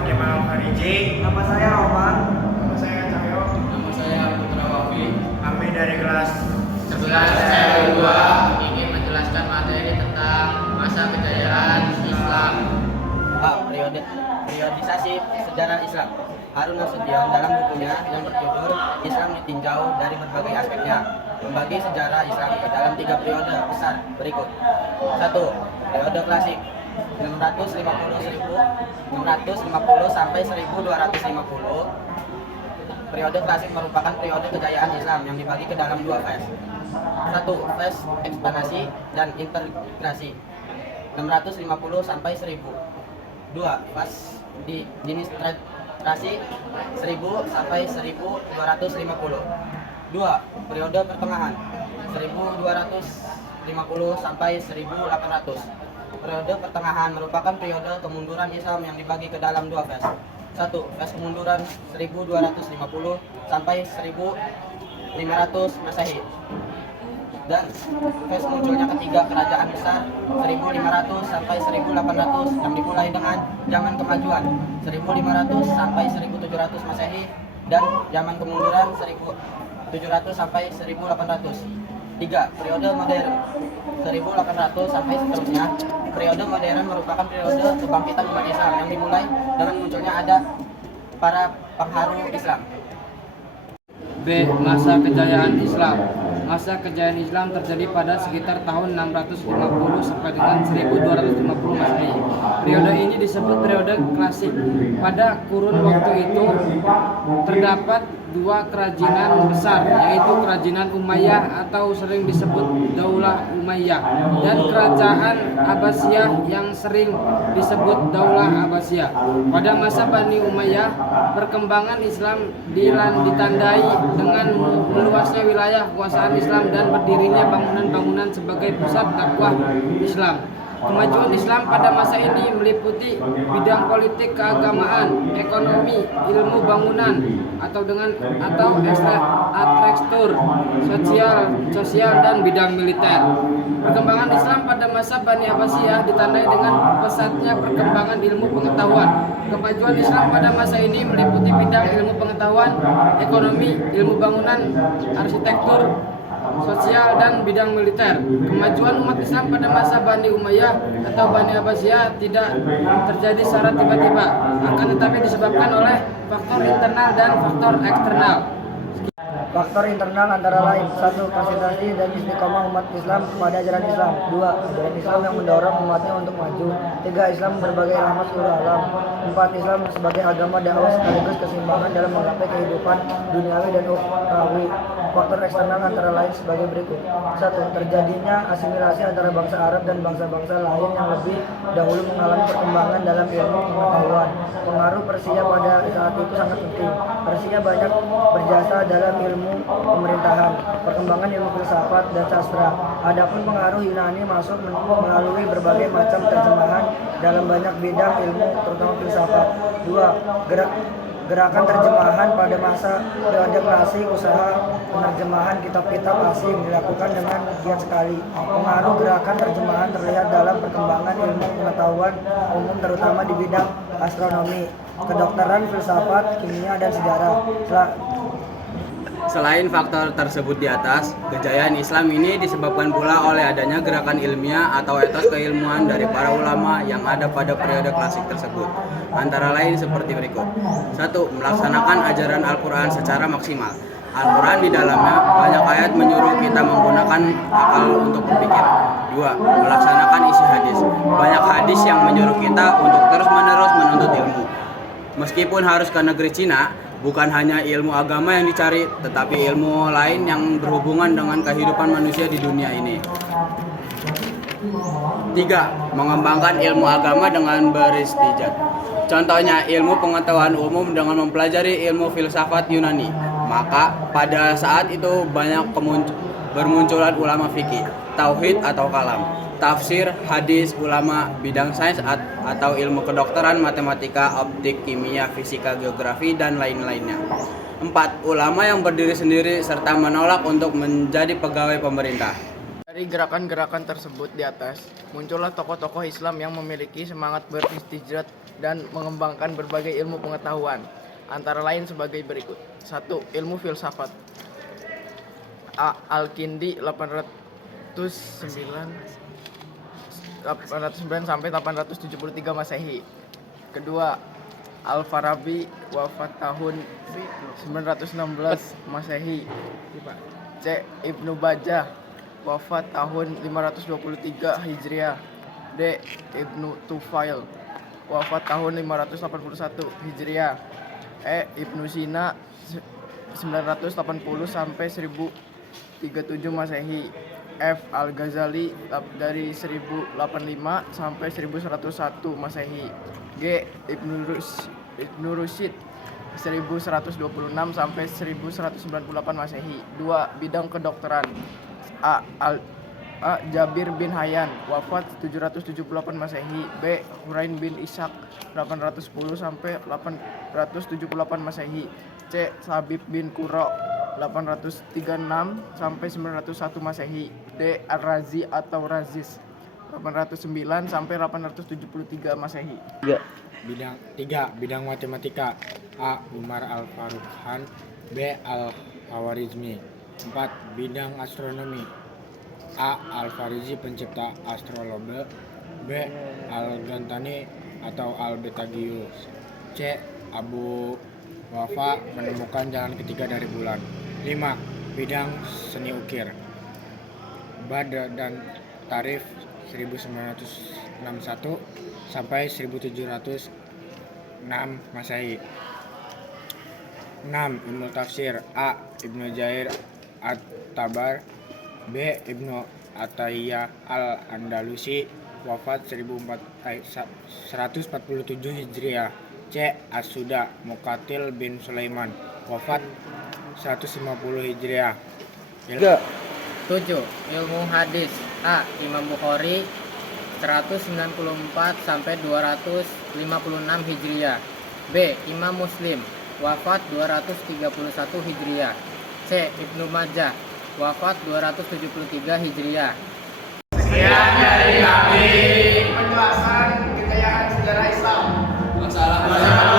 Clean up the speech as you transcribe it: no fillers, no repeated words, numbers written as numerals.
Kemal Fariji. Nama saya Roman. Nama saya Cahyo. Nama saya Putra Wafi. Kami dari kelas 11 CL2 ingin menjelaskan materi tentang masa kejayaan Islam. Periodisasi sejarah Islam. Harun Nasution dalam bukunya yang berjudul Islam Ditinjau dari Berbagai Aspeknya membagi sejarah Islam ke dalam 3 periode besar berikut. 1. Periode klasik 650 sampai 1250. Periode klasik merupakan periode kejayaan Islam yang dibagi ke dalam 2 fase. 1. Fase ekspansi dan integrasi 650 sampai 1000. 2. Fase administrasi 1000 sampai 1250. 2. Periode pertengahan 1250 sampai 1800. Periode pertengahan merupakan periode kemunduran Islam yang dibagi ke dalam 2 fase. 1. Fase kemunduran 1250 sampai 1500 Masehi. Dan fase munculnya ketiga kerajaan besar 1500 sampai 1800 yang dimulai dengan zaman kemajuan 1500 sampai 1700 Masehi dan zaman kemunduran 1700 sampai 1800. 3. Periode modern 1800 sampai seterusnya. Periode modern merupakan periode kebangkitan umat Islam yang dimulai dengan munculnya ada para pengharu Islam. B. Masa kejayaan Islam. Masa kejayaan Islam terjadi pada sekitar tahun 650 sampai dengan 1250 Masehi. Periode ini disebut periode klasik. Pada kurun waktu itu terdapat 2 kerajinan besar, yaitu Kerajinan Umayyah atau sering disebut Daulah Umayyah dan Kerajaan Abbasiyah yang sering disebut Daulah Abbasiyah. Pada masa Bani Umayyah, perkembangan Islam ditandai dengan meluasnya wilayah kekuasaan Islam dan berdirinya bangunan-bangunan sebagai pusat dakwah Islam. Kemajuan Islam pada masa ini meliputi bidang politik, keagamaan, ekonomi, ilmu bangunan atau arsitektur, sosial dan bidang militer. Perkembangan Islam pada masa Bani Abbasiyah ditandai dengan pesatnya perkembangan ilmu pengetahuan. Kemajuan Islam pada masa ini meliputi bidang ilmu pengetahuan, ekonomi, ilmu bangunan, arsitektur, sosial dan bidang militer. Kemajuan umat Islam pada masa Bani Umayyah atau Bani Abbasiyah tidak terjadi secara tiba-tiba, akan tetapi disebabkan oleh faktor internal dan faktor eksternal. Faktor internal antara lain: 1. Konsentrasi dan istiqomah umat Islam kepada ajaran Islam. 2. Ajaran Islam yang mendorong umatnya untuk maju. 3. Islam berbagai rahmat seluruh alam. 4. Islam sebagai agama dakwah sekaligus keseimbangan dalam menggapai kehidupan duniawi dan ukhrawi. Faktor eksternal antara lain sebagai berikut. 1. Terjadinya asimilasi antara bangsa Arab dan bangsa-bangsa lain yang lebih dahulu mengalami perkembangan dalam ilmu pengetahuan. Pengaruh Persia pada saat itu sangat penting. Persia banyak berjasa dalam ilmu pemerintahan, perkembangan ilmu filsafat dan sastra. Adapun pengaruh Yunani masuk melalui berbagai macam terjemahan dalam banyak bidang ilmu, terutama filsafat. 2. Gerakan terjemahan pada masa periode klasik, usaha penerjemahan kitab-kitab asing dilakukan dengan giat sekali. Pengaruh gerakan terjemahan terlihat dalam perkembangan ilmu pengetahuan umum terutama di bidang astronomi, kedokteran, filsafat, kimia, dan sejarah. Selain faktor tersebut di atas, kejayaan Islam ini disebabkan pula oleh adanya gerakan ilmiah atau etos keilmuan dari para ulama yang ada pada periode klasik tersebut. Antara lain seperti berikut. 1. Melaksanakan ajaran Al-Quran secara maksimal. Al-Quran di dalamnya banyak ayat menyuruh kita menggunakan akal untuk berpikir. 2. Melaksanakan isi hadis. Banyak hadis yang menyuruh kita untuk terus-menerus menuntut ilmu. Meskipun harus ke negeri Cina, bukan hanya ilmu agama yang dicari, tetapi ilmu lain yang berhubungan dengan kehidupan manusia di dunia ini. 3. Mengembangkan ilmu agama dengan beristijad. Contohnya ilmu pengetahuan umum dengan mempelajari ilmu filsafat Yunani. Maka pada saat itu banyak bermunculan ulama fikih, tauhid atau kalam, tafsir, hadis, ulama bidang sains atau ilmu kedokteran, matematika, optik, kimia, fisika, geografi, dan lain-lainnya. 4. Ulama yang berdiri sendiri serta menolak untuk menjadi pegawai pemerintah. Dari gerakan-gerakan tersebut di atas, muncullah tokoh-tokoh Islam yang memiliki semangat beristijad dan mengembangkan berbagai ilmu pengetahuan, antara lain sebagai berikut. 1. Ilmu filsafat. A. Al-Kindi 809 sampai 873 Masehi. Kedua, Al-Farabi wafat tahun 916 Masehi. C. Ibnu Bajjah wafat tahun 523 Hijriah. D. Ibnu Tufail wafat tahun 581 Hijriah. E. Ibnu Sina 980 sampai 1037 Masehi. F. Al-Ghazali dari 1085 sampai 1101 Masehi. G. Ibnu Rusyid 1126 sampai 1198 Masehi. 2. Bidang kedokteran. A. Jabir bin Hayyan wafat 778 Masehi. B. Hurain bin Ishaq 810 sampai 878 Masehi. C. Sabib bin Qurra 836 sampai 901 Masehi. D. Ar-Razi atau Razis 809 sampai 873 Masehi. Bidang matematika. A. Umar Al-Farukhan. B. Al-Khawarizmi. 4. Bidang astronomi. A. Al-Farizi pencipta astrolabe. B. Al-Gantani atau Al-Betagius. C. Abu Wafa menemukan jalan ketiga dari bulan. 5. Bidang seni ukir. Badr dan Tarif 1961 sampai 1706 Masehi. 6. Ilmu tafsir. A. Ibnu Jarir At-Tabar. B. Ibnu Ataiyah Al-Andalusi wafat 147 Hijriah. C. As-Suda Muqatil bin Sulaiman wafat 150 Hijriah. 7. Ilmu hadis. A. Imam Bukhari 194 sampai 256 Hijriah. B. Imam Muslim wafat 231 Hijriah. C. Ibnu Majah wafat 273 Hijriah. Sekian dari kami penjelasan kejayaan sejarah Islam. Wassalamualaikum.